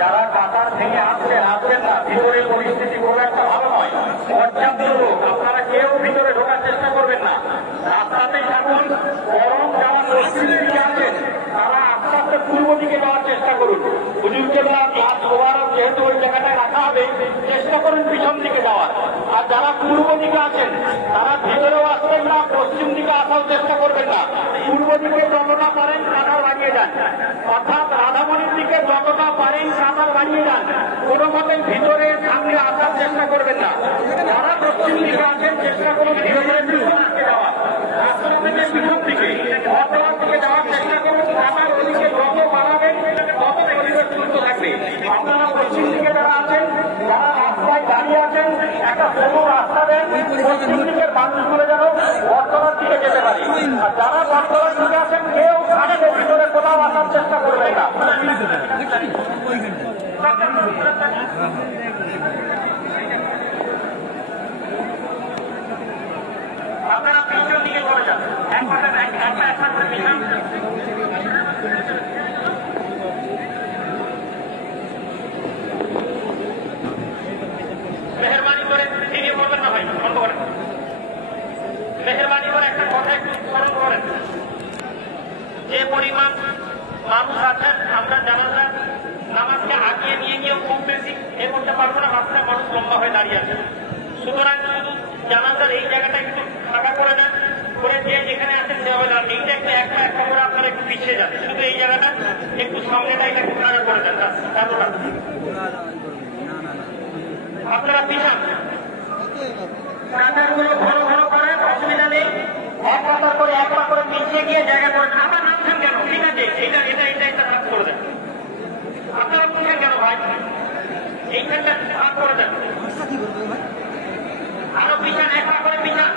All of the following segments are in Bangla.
যারা কাতার ভেঙে আসছেন না, ভিতরের পরিস্থিতি খুব একটা ভালো নয়। পর্যাপ্ত লোক, আপনারা কেউ ভিতরে ঢোকার চেষ্টা করবেন না, রাস্তাতেই থাকুন। গরম যাওয়া পশ্চিম দিকে আছেন তারা আস্তে আস্তে পূর্ব দিকে যাওয়ার চেষ্টা করুন। হুজুর কেবলা ক্লাস ওভারঅল যেহেতু ওই জায়গাটায় রাখা হবে, চেষ্টা করুন পিছন দিকে যাওয়ার। আর যারা পূর্ব দিকে আছেন তারা ভিতরেও আসবেন না, পশ্চিম দিকে আসার চেষ্টা করবেন না। পূর্ব দিকে যতটা পারেন কাঁটার বাড়িয়ে যান, অর্থাৎ রাধামণির দিকে যতটা পারেন কাঁটার বাড়িয়ে যান। কোনো মতে ভিতরে সামনে আসার চেষ্টা করবেন না। যারা পশ্চিম দিকে আছেন চেষ্টা করুন ভিতরে পিছন দিকে যাওয়া, রাস্তা থেকে পিছন দিকে বর্তমান দিকে যাওয়ার চেষ্টা করুন। কাঁটার ওদিকে যত বাড়াবেন তত পরিবেশ সুস্থ থাকবে। আপনারা পশ্চিম দিকে যারা আছেন, যারা রাস্তায় দাঁড়িয়ে আছেন, একটা সরু রাস্তা দেন পশ্চিম দিকের মানুষগুলো যেন বর্তমান দিকে যেতে পারে। আর যারা বর্তমান দিকে আছেন কেউ ঘাটের ভিতরে কোথাও আসার চেষ্টা করবেন না। আপনারা পিছন দিকে চলে যান, মেহরবানি করে ভিডিও করবেন না ভাই, বন্ধ করেন। মেহরবানি করে একটা কথা একটু স্মরণ করেন, যে পরিমাণ মানুষ আছেন আমরা জানাজার নামাজকে আগিয়ে নিয়ে গিয়েও খুব বেশি এ করতে পারবো না, রাস্তা মানুষ লম্বা হয়ে দাঁড়িয়ে আছে। সুতরাং শুধু জানাজার এই জায়গাটা একটু ফাঁকা করে দেন, করে যে যেখানে আছেন সেভাবে দাঁড়ান। এইটা একটু একটা করে আপনারা একটু পিছিয়ে যান, শুধু এই জায়গাটা একটু সামনেটা এটা একটু ফাঁকা করে দেন, এতটা আপনারা পিছান। কাঁটারগুলো ঘন ঘন করেন, অসুবিধা নেই। এক কাতার করে একবার করে পিছিয়ে গিয়ে জায়গা করেন। আবার নামছেন কেন? ঠিক আছে, এটা এটা এটা এটা ভাগ করে দেন। আপনারা বুঝছেন কেন ভাই? এইখানটা ভাগ করে দেন, আরো পিছান, একবার করে পিছান।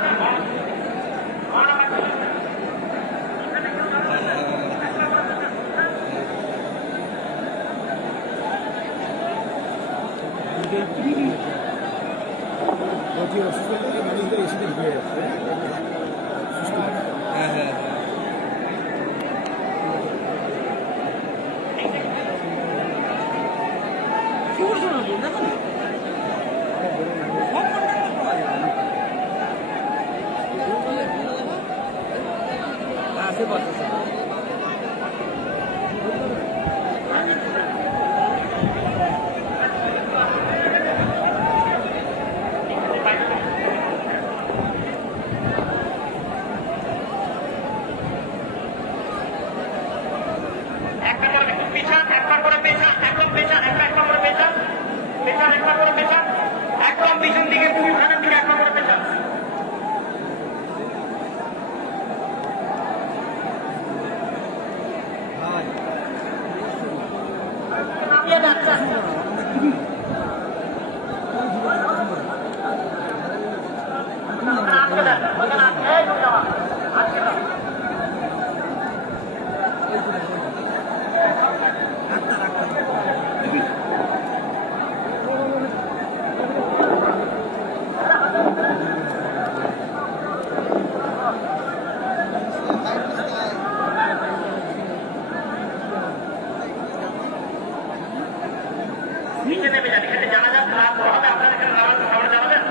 এখানে জানাজা ক্লাস হবে, আপনারা এখানে সামনে জানাবেন,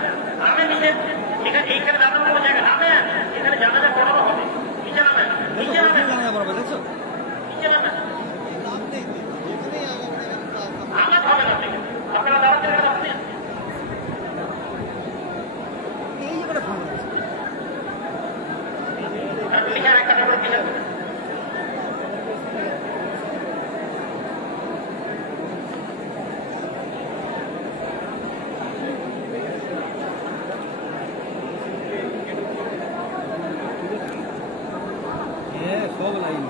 নামেন নিচে, এখানে এইখানে দাঁড়ানো কোনো জায়গা নামেন, এখানে জানাজা পড়ানো হবে, নিচে নামেন, নিচে নামেন, নিচে নামেন, নামাজ হবে না, আপনারা দাঁড়াতে আপনি লিখার একটা নম্বর কিনে সব লাইন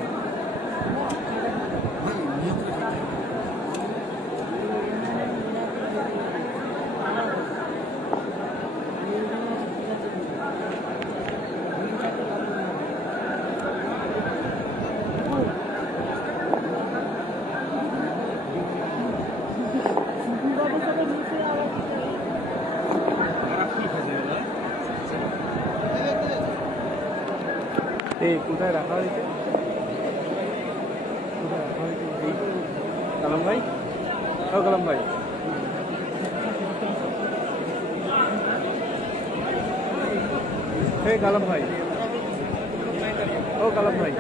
কোথায় রাখা হয়েছে, কালাম ভাই, ও কালাম ভাই, কালাম ভাই, ও কালাম ভাই,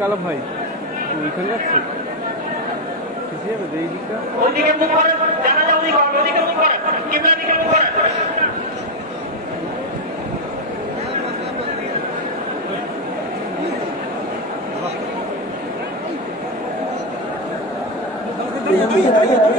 কালাম ভাই ওইখানে যাচ্ছে এই দিকটা ওইদিকে মুখ করেন, জানাজা ওইদিকে মুখ করেন, কিবলার দিকে মুখ করেন। দাঁড়িয়ে